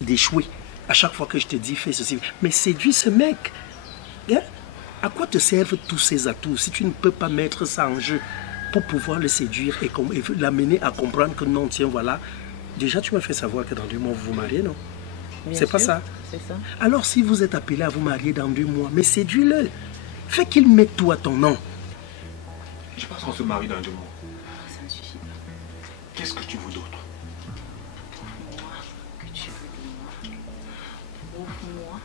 d'échouer. À chaque fois que je te dis, fais ceci. Mais séduis ce mec. Hein? À quoi te servent tous ces atouts si tu ne peux pas mettre ça en jeu pour pouvoir le séduire et l'amener à comprendre que non, tiens, voilà. Déjà, tu m'as fait savoir que dans 2 mois, vous vous mariez, non? C'est pas ça? C'est ça. Alors, si vous êtes appelé à vous marier dans 2 mois, mais séduis-le. Fais qu'il mette tout à ton nom. Je pense qu'on se marie dans 2 mois. Ça ne suffit pas. Qu'est-ce que tu veux d'autre? Prouve-moi que tu veux de moi. Prouve-moi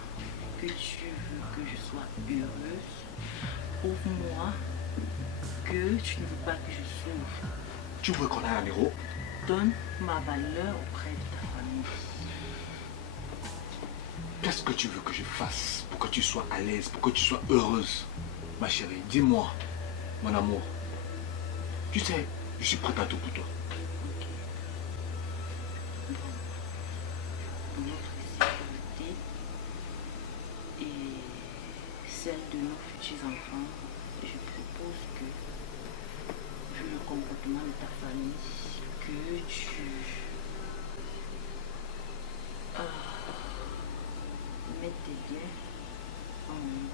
que tu veux que je sois heureuse. Prouve-moi que tu ne veux pas que je souffre. Tu veux qu'on aille à Nero? Donne ma valeur auprès de ta famille. Qu'est-ce que tu veux que je fasse pour que tu sois à l'aise, pour que tu sois heureuse? Ma chérie, dis-moi, mon amour. Tu sais, je suis prêt à tout pour toi. Ok. Bon. Pour notre sécurité et celle de nos futurs enfants, je propose que, vu le comportement de ta famille, que tu mettes tes biens en nous.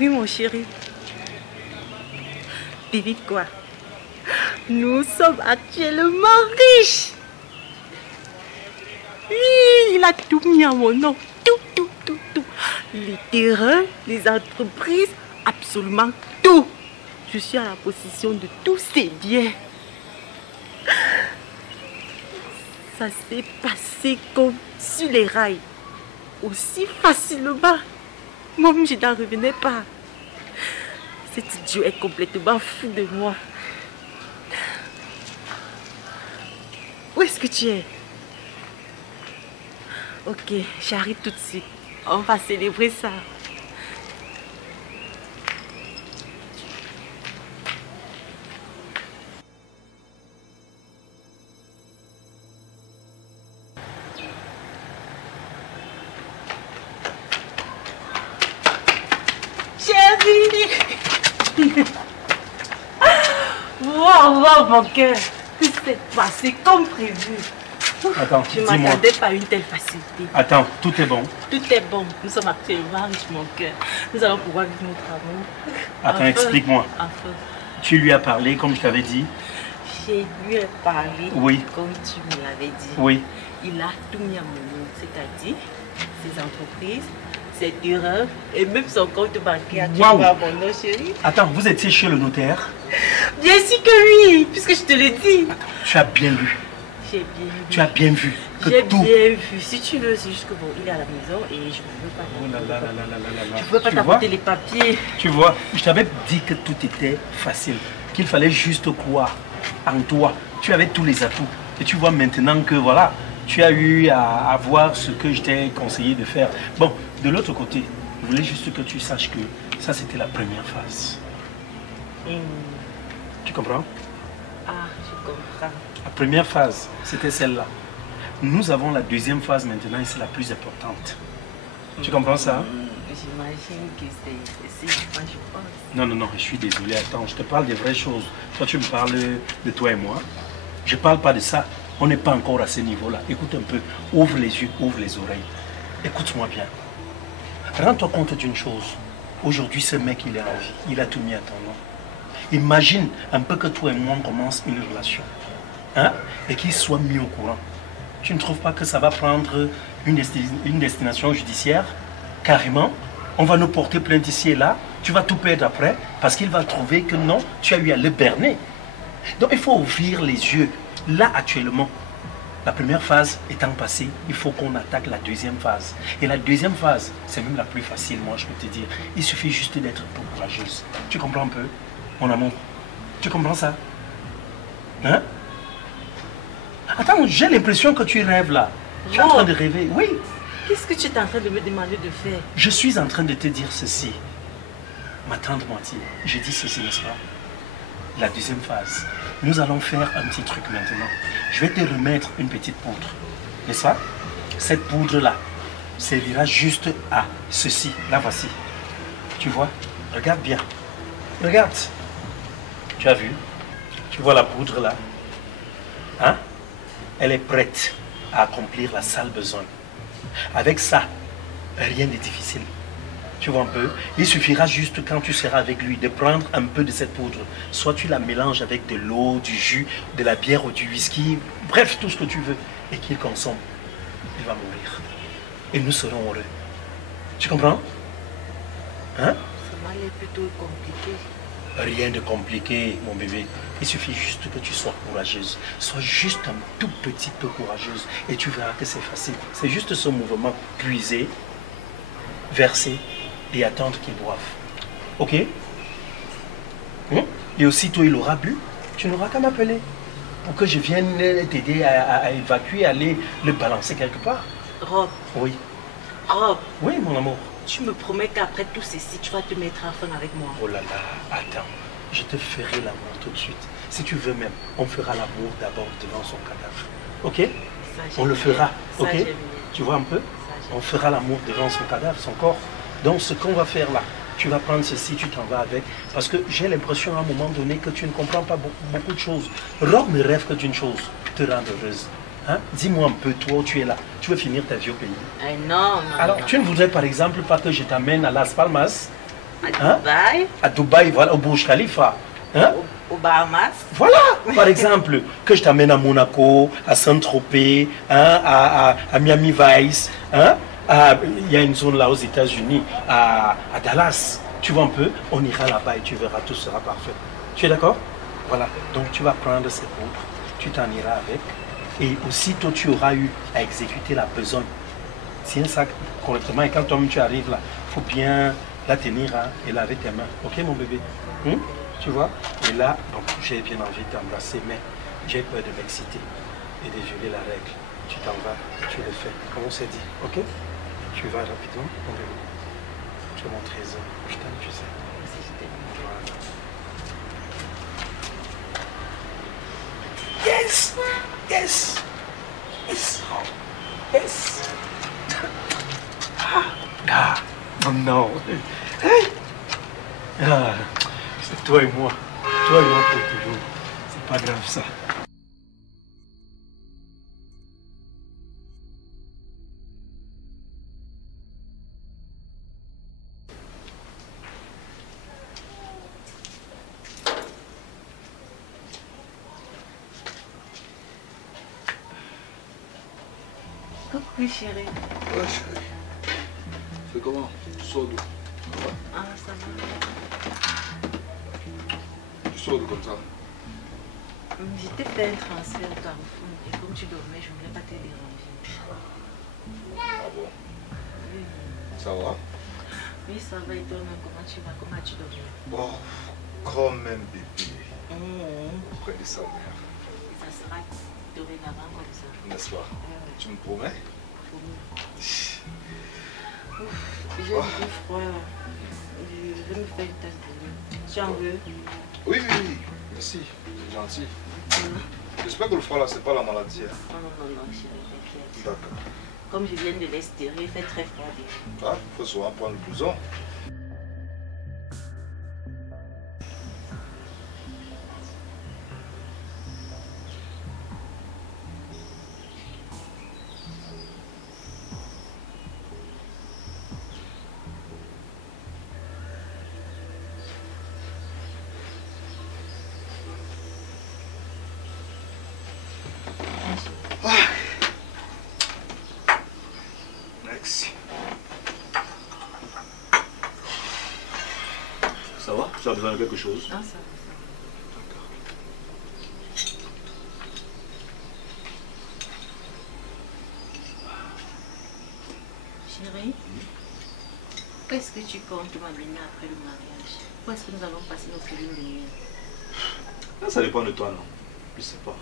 Oui, mon chéri. Vite quoi? Nous sommes actuellement riches. Oui, il a tout mis à mon nom. Tout. Les terrains, les entreprises, absolument tout. Je suis à la possession de tous ces biens. Ça s'est passé comme sur les rails. Aussi facilement. Moi-même, je n'en revenais pas. Cet idiot est complètement fou de moi. Où est-ce que tu es? Ok, j'arrive tout de suite. On va célébrer ça. Wow, mon cœur. Tout s'est passé comme prévu. Attends, je ne dis-moi. m'attendais pas à une telle facilité. Attends, tout est bon. Tout est bon. Nous sommes actuellement riches, mon cœur. Nous allons pouvoir vivre notre amour. Attends, explique-moi. Enfin. Tu lui as parlé comme je t'avais dit? Je lui ai parlé Oui. comme tu me l'avais dit. Oui. Il a tout mis à mon nom, c'est-à-dire ses entreprises, ses terrains et même son compte bancaire. Tu vois mon nom, chéri? Attends, vous étiez chez le notaire? Bien sûr que oui, puisque je te l'ai dit. Attends, tu as bien lu. J'ai bien vu. Tu as bien vu que J'ai tout... bien vu. Si tu veux, c'est juste que bon, il est à la maison et je ne veux pas. Oh là là là là là là là. Je ne veux pas t'apporter les papiers. Tu vois, je t'avais dit que tout était facile, qu'il fallait juste croire en toi. Tu avais tous les atouts. Et tu vois maintenant que voilà, tu as eu à avoir ce que je t'ai conseillé de faire. Bon, de l'autre côté, je voulais juste que tu saches que ça c'était la première phase. Tu comprends? Ah, je comprends. La première phase, c'était celle-là. Nous avons la deuxième phase maintenant et c'est la plus importante. Tu comprends ça? J'imagine que c'est moi, je pense. Non, je suis désolé. Attends, je te parle des vraies choses. Toi, tu me parles de toi et moi. Je ne parle pas de ça. On n'est pas encore à ce niveau-là. Écoute un peu. Ouvre les yeux, ouvre les oreilles. Écoute-moi bien. Rends-toi compte d'une chose. Aujourd'hui, ce mec, il est en vie. Il a tout mis à ton nom. Imagine un peu que toi et moi, on commence une relation. Hein? Et qu'il soit mis au courant. Tu ne trouves pas que ça va prendre une destination judiciaire? Carrément. On va nous porter plainte ici et là. Tu vas tout perdre après parce qu'il va trouver que non, tu as eu à le berner. Donc il faut ouvrir les yeux. Là, actuellement, la première phase étant passée, il faut qu'on attaque la deuxième phase. Et la deuxième phase, c'est même la plus facile, moi, je peux te dire. Il suffit juste d'être un peu courageuse. Tu comprends un peu, mon amour? Tu comprends ça? Hein? Attends, j'ai l'impression que tu rêves là. Tu es en train de rêver, oui. Qu'est-ce que tu es en train de me demander de faire? Je suis en train de te dire ceci. Ma tante moitié, je dis ceci, n'est-ce pas? La deuxième phase. Nous allons faire un petit truc maintenant. Je vais te remettre une petite poudre. N'est-ce pas? Cette poudre-là servira juste à ceci. La voici. Tu vois? Regarde bien. Regarde. Tu as vu? Tu vois la poudre là? Hein? Elle est prête à accomplir la sale besogne. Avec ça, rien n'est difficile. Tu vois un peu? Il suffira juste quand tu seras avec lui de prendre un peu de cette poudre. Soit tu la mélanges avec de l'eau, du jus, de la bière ou du whisky, bref, tout ce que tu veux, et qu'il consomme. Il va mourir. Et nous serons heureux. Tu comprends? Hein? Ça m'a l'air plutôt compliqué. Rien de compliqué, mon bébé. Il suffit juste que tu sois courageuse. Sois juste un tout petit peu courageuse. Et tu verras que c'est facile. C'est juste ce mouvement. Puiser, verser et attendre qu'il boive. Ok? Et aussitôt il aura bu, tu n'auras qu'à m'appeler. Pour que je vienne t'aider à évacuer, aller le balancer quelque part. Rob. Oui. Rob. Oui, mon amour. Tu me promets qu'après tout ceci, tu vas te mettre en fin avec moi. Oh là là, attends. Je te ferai l'amour tout de suite. Si tu veux même, on fera l'amour d'abord devant son cadavre. Ok? On le fera. Ok? Tu vois un peu? On fera l'amour devant son cadavre, son corps. Donc ce qu'on va faire là, tu vas prendre ceci, tu t'en vas avec. Parce que j'ai l'impression à un moment donné que tu ne comprends pas beaucoup de choses. Rob ne rêve que d'une chose, te rendre heureuse. Hein? Dis-moi un peu, toi, tu es là. Tu veux finir ta vie au pays. Non. Alors, tu ne voudrais par exemple pas que je t'amène à Las Palmas? À Dubaï? À Dubaï, voilà, au Burj Khalifa. Hein? Au Bahamas? Voilà, par exemple, que je t'amène à Monaco, à Saint-Tropez, hein, à Miami Vice. Hein? Il y a une zone là aux États-Unis, à Dallas. Tu vois un peu? On ira là-bas et tu verras, tout sera parfait. Tu es d'accord? Voilà, donc tu vas prendre ces poudres, tu t'en iras avec. Et aussitôt tu auras eu à exécuter la besogne. Tiens ça correctement et quand toi-même tu arrives là, il faut bien la tenir hein, et laver tes mains. Ok mon bébé? Tu vois? Et là, j'ai bien envie de t'embrasser, mais j'ai peur de m'exciter et de violer la règle. Tu t'en vas, tu le fais. Comme on s'est dit, ok? Tu vas rapidement, mon bébé. Tu es mon trésor. Je t'aime, tu sais. Voilà. Yes! Yes! Yes! Yes! Oh non! C'est toi et moi. Toi et moi pour toujours. C'est pas grave ça. Coucou chérie. Ouais chérie. C'est comment? Tu sors d'où? Ah, ça va. Tu sors d'où comme ça? J'étais fait un transfert au Carrefour et comme tu dormais, je ne voulais pas te déranger. Ah bon? Oui. Ça va? Oui, ça va et toi-même, comment tu vas? Comment as-tu dormi? Bon, quand même bébé. Auprès de sa mère. Ça sera dorénavant comme ça. N'est-ce pas? Tu me promets? J'ai un peu froid. Je vais me faire une tasse de lait. Tu en veux? Oui. Merci. C'est gentil. J'espère que le froid là, c'est pas la maladie. Hein? Non, chérie, t'inquiète. D'accord. Comme je viens de l'extérieur, il fait très froid déjà. Ah, il faut souvent prendre le blouson. Merci. Ça va? Tu as besoin de quelque chose? Non, ça va. Chérie, où est-ce que tu comptes m'amener après le mariage? Où est-ce que nous allons passer nos films de nuit? Ça dépend de toi, non? Je sais pas.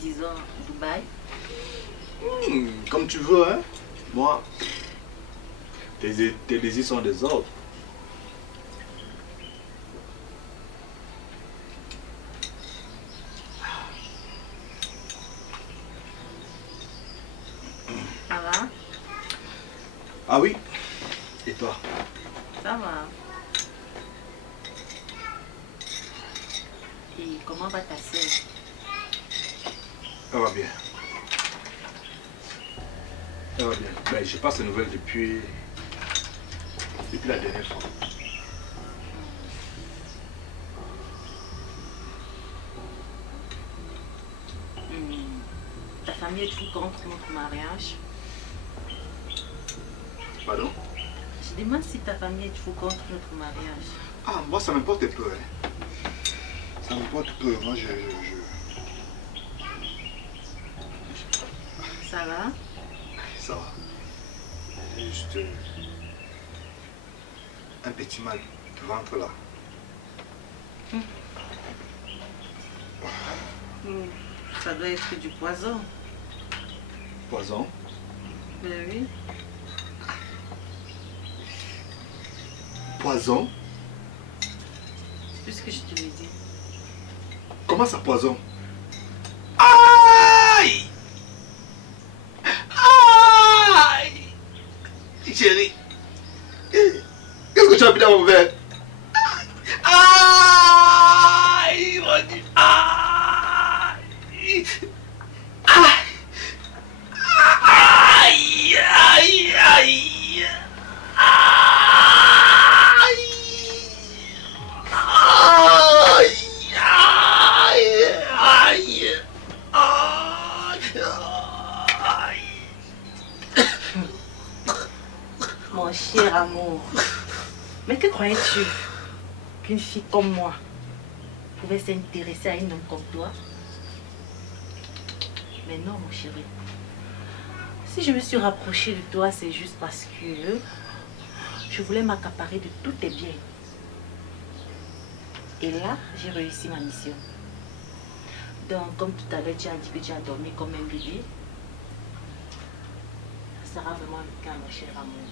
Disons Dubaï. Comme tu veux, hein. Moi, tes désirs sont des ordres. Ça va? Ah oui? Et toi? Ça va. Et comment va ta sœur? Elle va bien. Elle va bien. Ben, je passe ces nouvelles depuis la dernière fois. Ta famille est-tu contre notre mariage? Pardon? Je demande si ta famille est-tu contre notre mariage. Ah, moi ça m'importe peu. Hein. Ça m'importe peu. Moi Ça va? Ça va. J'ai juste un petit mal de ventre là. Ça doit être du poison. Poison? Ben oui. Poison? C'est ce que je te l'ai dit. Comment ça poison? Aïe! Aïe! Chérie, qu'est-ce que tu as mis dans mon verre? Aïe! Mon Dieu! Aïe! Aïe! Aïe! Aïe! Mon cher amour, mais que croyais-tu qu'une fille comme moi pouvait s'intéresser à un homme comme toi? Mais non, mon chéri. Si je me suis rapprochée de toi, c'est juste parce que je voulais m'accaparer de tous tes biens. Et là, j'ai réussi ma mission. Donc, comme tout à l'heure, tu as dit que tu as dormi comme un bébé. Ça sera vraiment le cas, mon cher amour.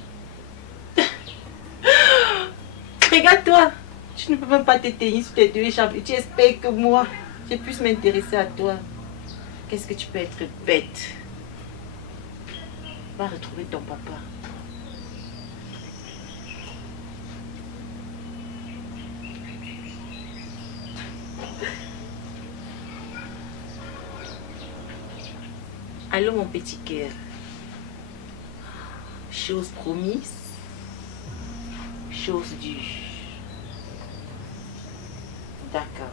Regarde-toi, tu ne peux même pas te tenir sur tes deux jambes et tu espères que moi, je puisse m'intéresser à toi. Qu'est-ce que tu peux être bête? Va retrouver ton papa. Allô mon petit cœur. Chose promise, chose due. D'accord.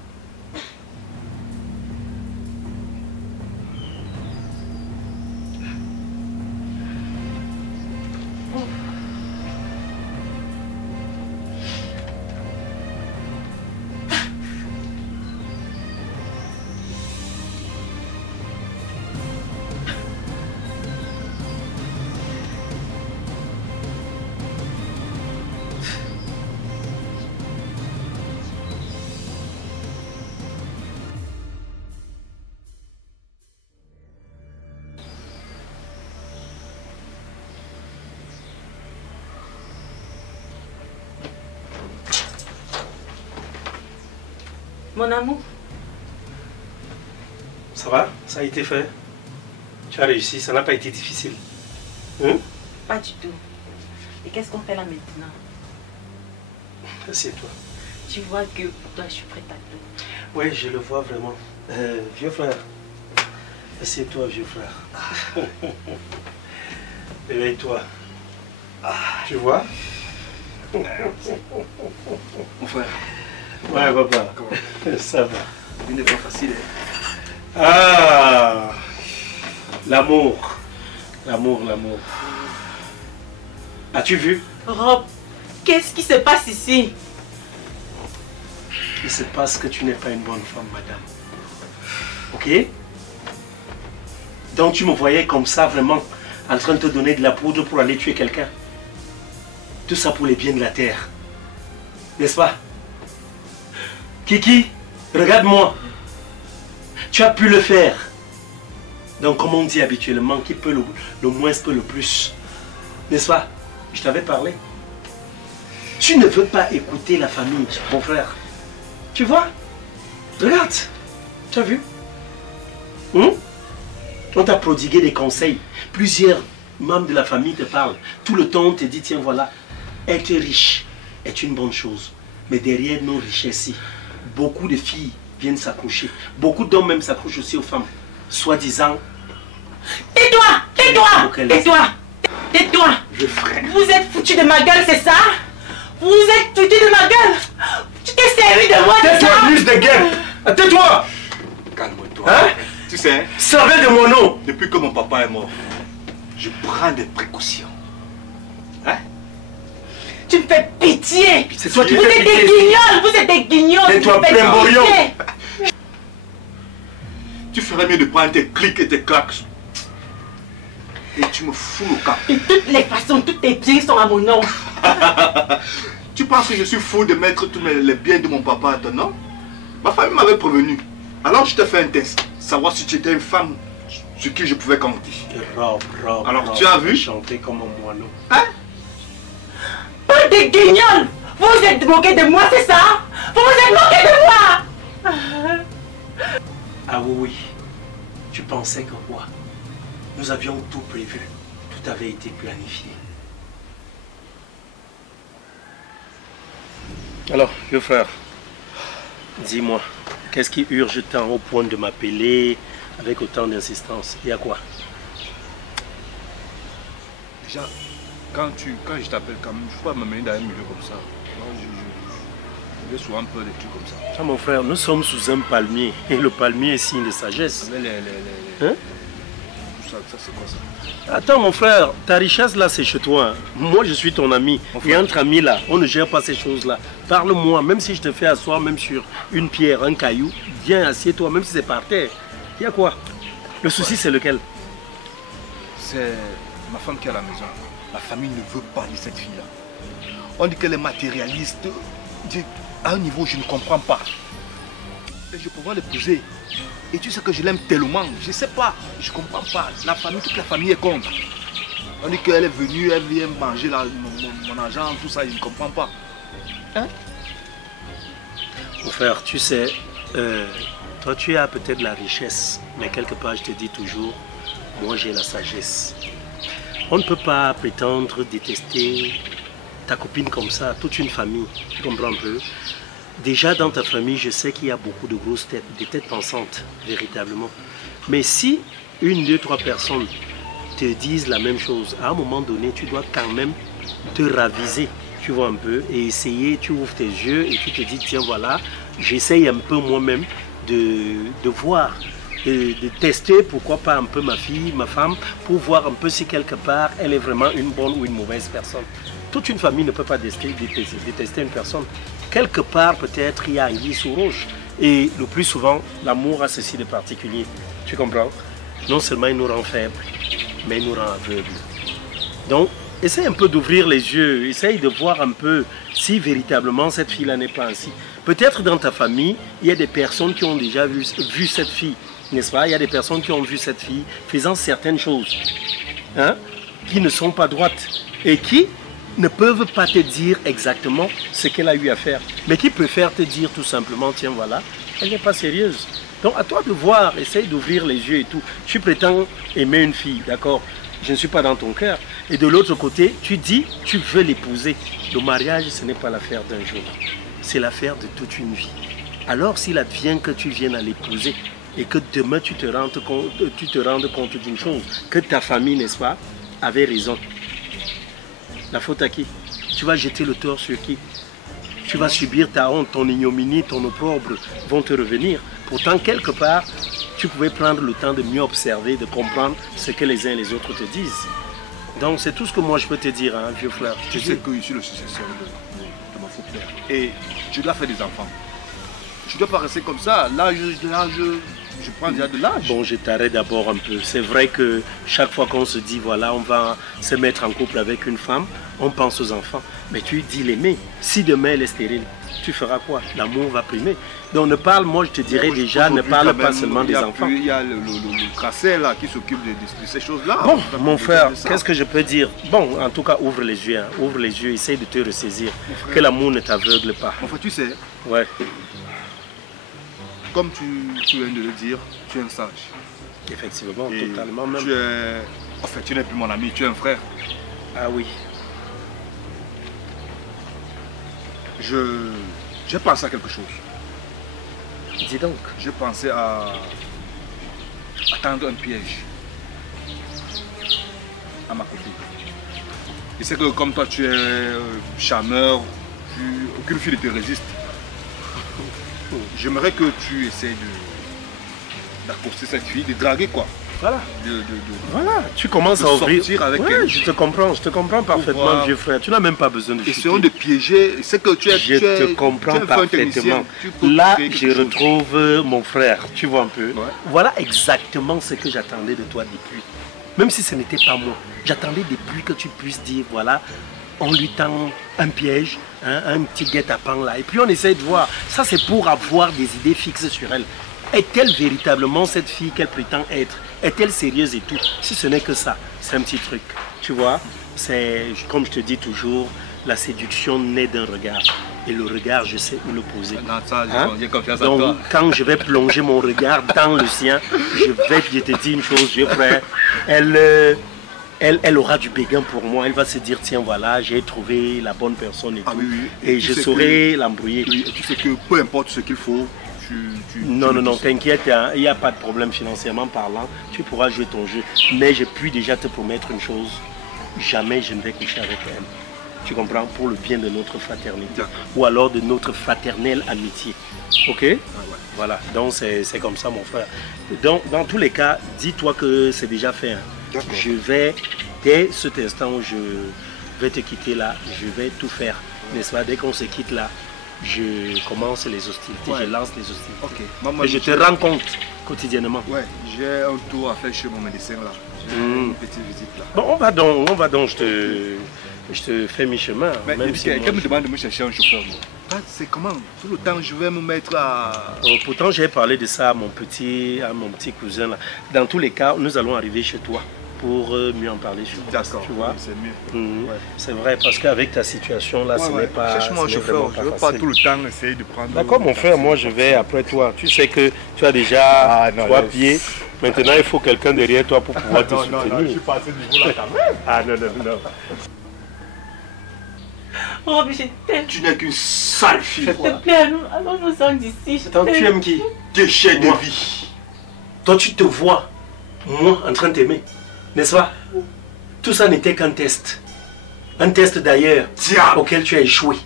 Mon amour. Ça va? Ça a été fait? Tu as réussi, ça n'a pas été difficile. Hein? Pas du tout. Et qu'est-ce qu'on fait là maintenant? Assieds-toi. Tu vois que pour toi, je suis prête à tout. Oui, je le vois vraiment. Vieux frère. Assieds-toi, vieux frère. Éveille-toi. Tu vois? Mon frère. Ouais, papa. Comment? Ça va. Il n'est pas facile. Hein? Ah! L'amour. L'amour, l'amour. As-tu vu? Rob, qu'est-ce qui se passe ici? Il se passe que tu n'es pas une bonne femme, madame. Ok? Donc tu me voyais comme ça, vraiment, en train de te donner de la poudre pour aller tuer quelqu'un. Tout ça pour les biens de la terre. N'est-ce pas? Kiki, regarde-moi. Tu as pu le faire. Donc, comme on dit habituellement, qui peut le moins peut le plus. N'est-ce pas? Je t'avais parlé. Tu ne veux pas écouter la famille, mon frère. Tu vois? Regarde. Tu as vu? On t'a prodigué des conseils. Plusieurs membres de la famille te parlent. Tout le temps, on te dit, tiens, voilà, être riche est une bonne chose. Mais derrière nos richesses, beaucoup de filles viennent s'accrocher. Beaucoup d'hommes même s'accrochent aussi aux femmes. Soi-disant... Tais-toi! Tais-toi! Tais-toi! Tais-toi! Vous êtes foutu de ma gueule, c'est ça? Vous êtes foutu de ma gueule! Tu t'es servi de moi, c'est ça? Tais-toi, plus de gueule! Tais-toi! Calme-toi. Hein? Tu sais, servez de mon nom! depuis que mon papa est mort, je prends des précautions. Hein? Tu me fais pitié! C'est toi qui Vous fais êtes des pitié. guignols! Vous êtes des guignols! Tais-toi, Tu me fais Primborion. pitié. Tu ferais mieux de prendre tes clics et tes claques. Et tu me fous au cap. De toutes les façons, tous tes biens sont à mon nom. Tu penses que je suis fou de mettre tous les biens de mon papa à ton nom? Ma famille m'avait prévenu. Alors je t'ai fait un test. Savoir si tu étais une femme sur qui je pouvais compter. Alors, tu as vu? Chanter comme un moineau. Hein? Pas des guignols! Vous êtes moqués de moi, c'est ça? Vous vous êtes moqués de moi! Ah oui. Tu pensais que quoi? Nous avions tout prévu. Tout avait été planifié. Alors, vieux frère, dis-moi, qu'est-ce qui urge tant au point de m'appeler avec autant d'insistance? Il y a quoi? Déjà, quand je t'appelle, quand même, je ne peux pas me mettre dans un milieu comme ça. J'ai souvent peur des trucs comme ça. Ah, mon frère, nous sommes sous un palmier. Et le palmier est signe de sagesse. Hein? Ça c'est quoi ça? Attends, mon frère, ta richesse là, c'est chez toi. Hein. Moi, je suis ton ami. Et entre amis là, on ne gère pas ces choses-là. Parle-moi, même si je te fais asseoir, même sur une pierre, un caillou, viens, assieds-toi, même si c'est par terre. Il y a quoi? Le souci, c'est lequel? C'est ma femme qui est à la maison. La famille ne veut pas de cette fille-là. On dit qu'elle est matérialiste. À un niveau, je ne comprends pas. Et je pourrais l'épouser. Et tu sais que je l'aime tellement. Je ne sais pas. Je ne comprends pas. La famille, toute la famille est contre. On dit qu'elle est venue, elle vient manger mon argent, tout ça. Je ne comprends pas. Hein? Mon frère, tu sais, toi tu as peut-être la richesse. Mais quelque part, je te dis toujours, moi j'ai la sagesse. On ne peut pas prétendre détester ta copine comme ça, toute une famille. Tu comprends un peu? Déjà dans ta famille, je sais qu'il y a beaucoup de grosses têtes, des têtes pensantes, véritablement. Mais si une, deux, trois personnes te disent la même chose, à un moment donné, tu dois quand même te raviser, tu vois un peu, et essayer, tu ouvres tes yeux et tu te dis, tiens voilà, j'essaye un peu moi-même de voir, de tester, pourquoi pas un peu ma fille, ma femme, pour voir un peu si quelque part, elle est vraiment une bonne ou une mauvaise personne. Toute une famille ne peut pas détester une personne. Quelque part, peut-être, il y a anguille sous roche. Et le plus souvent, l'amour a ceci de particulier. Tu comprends? Non seulement il nous rend faibles, mais il nous rend aveugles. Donc, essaye un peu d'ouvrir les yeux. Essaye de voir un peu si véritablement cette fille-là n'est pas ainsi. Peut-être dans ta famille, il y a des personnes qui ont déjà vu cette fille. N'est-ce pas? Il y a des personnes qui ont vu cette fille faisant certaines choses, hein, qui ne sont pas droites. Et qui ne peuvent pas te dire exactement ce qu'elle a eu à faire, mais qui préfèrent te dire tout simplement, tiens voilà, elle n'est pas sérieuse. Donc à toi de voir, essaye d'ouvrir les yeux et tout. Tu prétends aimer une fille, d'accord, je ne suis pas dans ton cœur. Et de l'autre côté, tu dis, tu veux l'épouser. Le mariage, ce n'est pas l'affaire d'un jour, c'est l'affaire de toute une vie. Alors s'il advient que tu viennes à l'épouser et que demain tu te rendes compte d'une chose, que ta famille, n'est-ce pas, avait raison. La faute à qui? Tu vas jeter le tort sur qui? Tu vas subir ta honte, ton ignominie, ton opprobre vont te revenir. Pourtant, quelque part, tu pouvais prendre le temps de mieux observer, de comprendre ce que les uns et les autres te disent. Donc, c'est tout ce que moi je peux te dire, hein, vieux frère. Tu sais que je suis le successeur de mon faux père. Et je dois faire des enfants. Je ne dois pas rester comme ça. Là, je prends déjà de l'âge. Bon, je t'arrête d'abord un peu. C'est vrai que chaque fois qu'on se dit, voilà, on va se mettre en couple avec une femme, on pense aux enfants. Mais tu dis l'aimer. Si demain elle est stérile, tu feras quoi? L'amour va primer. Donc ne parle, moi je te dirais déjà, ne parle pas seulement des enfants. Il y a le tracé là qui s'occupe de ces choses-là. Bon, mon frère, qu'est-ce que je peux dire? Bon, en tout cas, ouvre les yeux, hein. Ouvre les yeux, essaye de te ressaisir. Que l'amour ne t'aveugle pas. Mon frère, tu sais, ouais. Comme tu viens de le dire, tu es un sage. Effectivement, Et totalement même. Tu es... En fait, tu n'es plus mon ami, tu es un frère. Ah oui. J'ai pensé à quelque chose. Dis donc. J'ai pensé à tendre un piège à ma copine. Je sais que comme toi tu es charmeur, aucune fille ne te résiste. J'aimerais que tu essaies d'accoster cette fille, de draguer quoi. Voilà. Voilà, tu commences à ouvrir. Sortir avec ouais, elle. je te comprends parfaitement, vieux frère. Tu n'as même pas besoin de chuter. Essayons de piéger. C'est que tu es. Je te comprends parfaitement. Là, je retrouve mon frère. Tu vois un peu. Ouais. Voilà exactement ce que j'attendais de toi depuis. Même si ce n'était pas moi. J'attendais depuis que tu puisses dire voilà, on lui tend un piège, hein, un petit guet-apens là. Et puis on essaie de voir. Ça, c'est pour avoir des idées fixes sur elle. Est-elle véritablement cette fille qu'elle prétend être? Est-elle sérieuse et tout? Si ce n'est que ça, c'est un petit truc. Tu vois, c'est comme je te dis toujours, la séduction naît d'un regard. Et le regard, je sais où le poser. Hein? Donc, quand je vais plonger mon regard dans le sien, je te dis une chose, vieux frère, elle aura du béguin pour moi. Elle va se dire, tiens, voilà, j'ai trouvé la bonne personne et tout. Oui, oui. Et je saurai l'embrouiller. Oui, et tu sais que peu importe ce qu'il faut, non, t'inquiète, il n'y a pas de problème financièrement parlant. Tu pourras jouer ton jeu. Mais je puis déjà te promettre une chose. Jamais je ne vais coucher avec elle. Tu comprends? Pour le bien de notre fraternité. Ou alors de notre fraternelle amitié. Ok? Ouais. Voilà, donc c'est comme ça mon frère. Donc dans tous les cas, dis-toi que c'est déjà fait. Hein. Je vais, dès cet instant où je vais te quitter là, je vais tout faire. N'est-ce pas? Dès qu'on se quitte là, je commence les hostilités, je lance les hostilités. Ok. Et je te rends compte quotidiennement. Ouais, j'ai un tour à faire chez mon médecin là. Une petite visite là. Bon, on va donc, je te fais mi-chemin. Même si quelqu'un me demande de me chercher un chauffeur. C'est comment? Tout le temps je vais me mettre à... Oh, pourtant j'ai parlé de ça à mon petit cousin là. Dans tous les cas, nous allons arriver chez toi pour mieux en parler sur toi. D'accord, tu vois, c'est mieux. Ouais. C'est vrai, parce qu'avec ta situation là, ce n'est pas... Cherche-moi un chauffeur, je ne veux pas tout le temps essayer de prendre... D'accord mon frère, moi je vais après toi. Tu sais que tu as déjà 3 pieds. Maintenant il faut quelqu'un derrière toi pour pouvoir te soutenir. Non, je suis pas à ce niveau là quand même. Ah non. Oh, mais je t'aime. Tu n'es qu'une sale fille. S'il te plaît, allons-nous d'ici. Attends, tu aimes qui? Déchet de vie. Toi tu te vois, moi, en train de t'aimer. N'est-ce pas? Tout ça n'était qu'un test. Un test d'ailleurs auquel tu as échoué.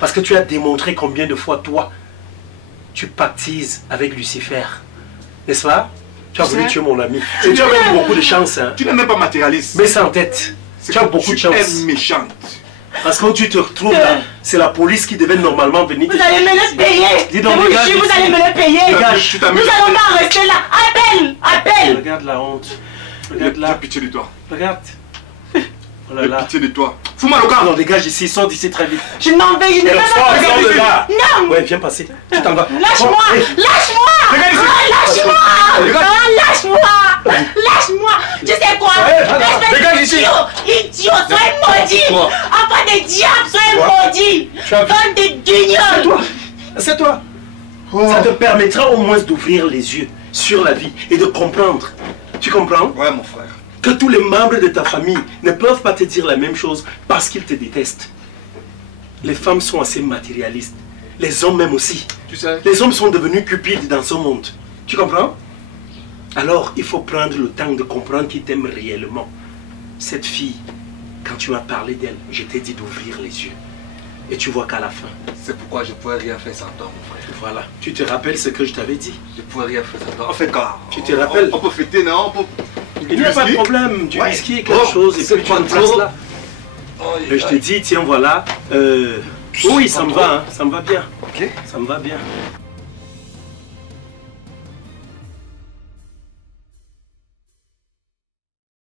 Parce que tu as démontré combien de fois toi, tu pactises avec Lucifer. N'est-ce pas? Tu as voulu tuer mon ami. Et tu as eu beaucoup de chance. Hein. Tu n'es même pas matérialiste. Mets ça en tête. Tu as beaucoup de chance. Tu es méchante. Parce que quand tu te retrouves là, c'est la police qui devait normalement venir. Vous allez me le payer. Dis donc, vous allez me le payer. Dégage. Nous allons pas rester là. Appelle. Regarde la honte. Regarde là. J'ai pitié de toi. Regarde. Oh là J'ai là. pitié de toi. Fous-moi le camp. Non, dégage ici, sors d'ici très vite. Je m'en vais, je ne vais pas Sors de là. Non. Ouais, viens passer. Tu t'en vas. Lâche-moi. Lâche-moi. Lâche-moi. Tu sais quoi? Dégage ici. Idiot, sois maudit. Enfant de diable, sois maudit. Bande de guignols. C'est toi. Ça te permettra au moins d'ouvrir les yeux sur la vie et de comprendre. Tu comprends? Ouais, mon frère. Que tous les membres de ta famille ne peuvent pas te dire la même chose parce qu'ils te détestent. Les femmes sont assez matérialistes. Les hommes même aussi. Tu sais. Les hommes sont devenus cupides dans ce monde. Tu comprends? Alors, il faut prendre le temps de comprendre qui t'aime réellement. Cette fille, quand tu m'as parlé d'elle, je t'ai dit d'ouvrir les yeux. Et tu vois qu'à la fin... C'est pourquoi je ne pourrais rien faire sans toi, mon frère. Voilà. Tu te rappelles ce que je t'avais dit? Je ne pourrais rien faire sans toi. En fait, quand... Tu te rappelles? On peut fêter, non? Il n'y a pas de problème. Du whisky, quelque chose, et puis tu me places là. Et je te dis, tiens, voilà. Oui, ça me va, hein. Ça me va bien. Ok. Ça me va bien.